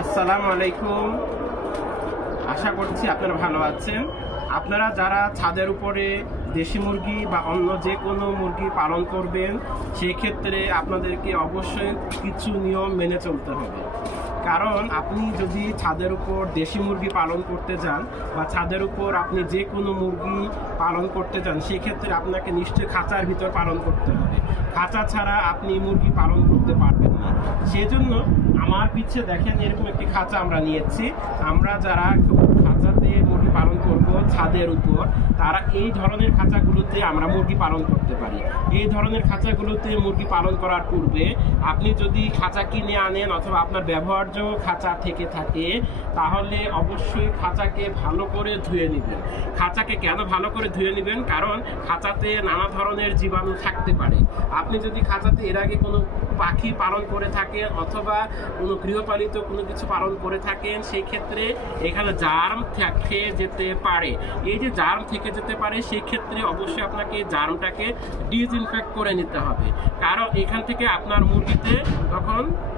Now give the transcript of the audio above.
আসসালামু আলাইকুম। আশা করছি আপনারা ভালো আছেন। আপনারা যারা ছাদের উপরে দেশি মুরগি বা অন্য যে কোনো মুরগি পালন করবেন, সেই ক্ষেত্রে আপনাদেরকে অবশ্যই কিছু নিয়ম মেনে চলতে হবে। কারণ আপনি যদি ছাদের উপর দেশি মুরগি পালন করতে যান বা ছাদের উপর আপনি যে কোনো মুরগি পালন করতে যান, সেক্ষেত্রে আপনাকে নিশ্চয়ই খাঁচার ভিতর পালন করতে হবে। খাঁচা ছাড়া আপনি মুরগি পালন করতে পারবেন না। সেজন্য আমার পিছে দেখেন এরকম একটি খাঁচা আমরা নিয়েছি। আমরা যারা খাঁচাতে মুরগি পালন করব ছাদের উপর, তারা এই ধরনের খাঁচাগুলোতে আমরা মুরগি পালন করতে পারি। এই ধরনের খাঁচাগুলোতে মুরগি পালন করার পূর্বে আপনি যদি খাঁচা কিনে আনেন অথবা আপনার ব্যবহার্য খাঁচা থেকে থাকে, তাহলে অবশ্যই খাঁচাকে ভালো করে ধুয়ে নেবেন। খাঁচাকে কেন ভালো করে ধুয়ে নেবেন? কারণ খাঁচাতে নানা ধরনের জীবাণু থাকতে পারে। আপনি যদি খাঁচাতে এর আগে কোনো পাখি পালন করে থাকেন অথবা কোনো গৃহপালিত কোনো কিছু পালন করে থাকেন, সেই ক্ষেত্রে এখানে জার্ম থেকে যেতে পারে। এই যে জার্ম থেকে যেতে পারে, সেই ক্ষেত্রে অবশ্যই আপনাকে জার্মটাকে ডিসইনফেক্ট করে নিতে হবে। কারণ এখান থেকে আপনার মুরগিতে তখন